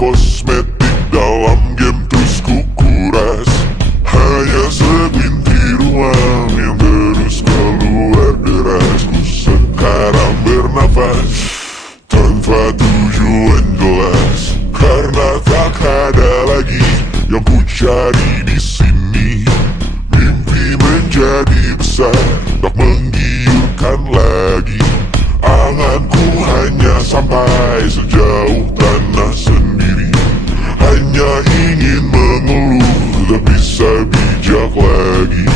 kosmetik dalam game terus kuras. Hanya segelintir uang yang terus keluar deras. Ku sekarang bernafas tanpa tujuan jelas. Karena tak ada lagi yang kucari di sini. Mimpi menjadi besar, tak menggiurkan lagi. Anganku hanya sampai sejauh tanah sendiri. Hanya ingin mengeluh, tak bisa bijak lagi.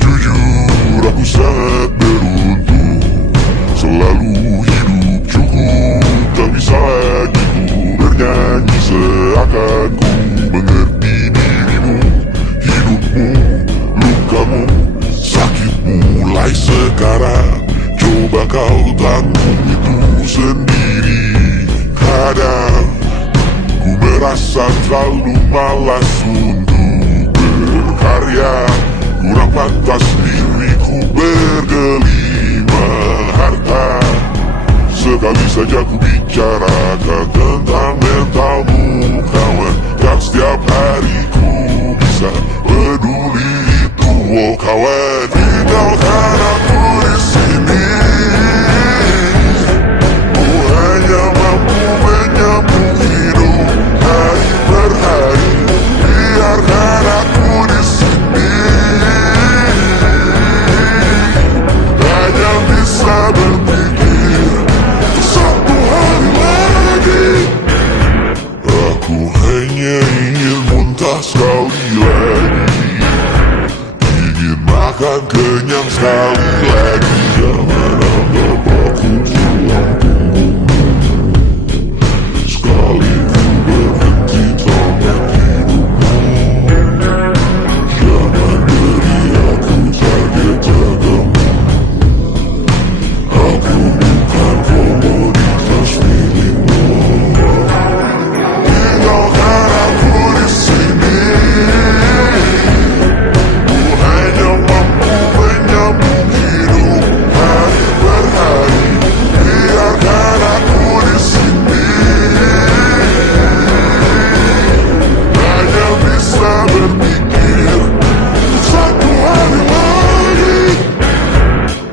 Jujur aku sangat beruntung, selalu hidup cukup. Tak bisa lagi ku bernyanyi seakan ku mengerti dirimu. Hidupmu, lukamu, sakitmu mulai sekarang. Coba kau tanggung itu sendiri. Kadang ku merasa terlalu malas untuk berkarya. Kurang pantas diriku bergelima harta. Sekali saja ku bicarakan tentang mentalmu kawan. Tak setiap hari ku bisa peduli itu, oh kawan. Tinggalkan aku di sini. Ku hanya mampu menyambung hidup hari per hari. Biarkan aku di sini. Hanya bisa berpikir satu hari lagi. Aku hanya ingin muntah sekali lagi. Ingin makan kenyang sekali lagi. Jangan anggap aku tulang punggung. Sekali ku berhenti tamat hidupmu. Jangan beri aku target dagamu. Aku bukan komoditas milikmu. Tinggalkan aku di sini. Ku hanya mampu menyambung hidup hari per hari. Biarkan aku di sini. Hanya bisa berpikir satu hari lagi.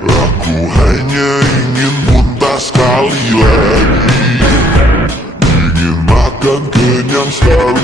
Aku hanya ingin muntah sekali lagi. Ingin makan kenyang sekali